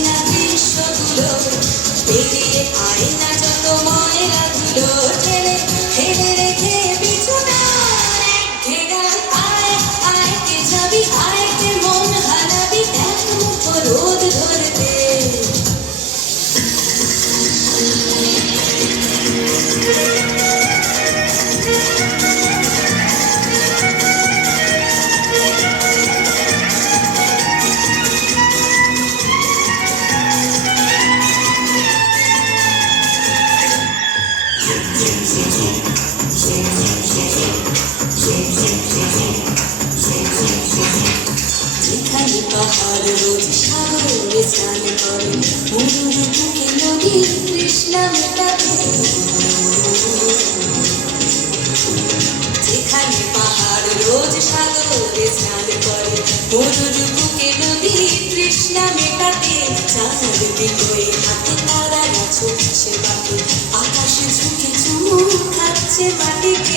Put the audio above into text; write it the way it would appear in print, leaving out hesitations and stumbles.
অচেনা দৃশ্যগুলো, পেরিয়ে আয় না যত ময়লাগুলো, ঠেলে ফেলে রেখে বিছানার একঘেয়ে আয় আয় কে যাবি, আয় কে মন হারাবি এক মুঠো রোদ ধরতে। যেখানে পাহাড় রোজ সাগরে স্নান করে, মরুর বুকে নদীর তৃষ্ণা মেটাতে। যেখানে পাহাড় রোজ সাগরে স্নান করে, মরুর বুকে নদীর তৃষ্ণা মেটাতে। চাঁদ বিলোয় হাতে তারা গাছ সে বাকি, আকাশে ঝুঁকে চুমু খাচ্ছে মাটি।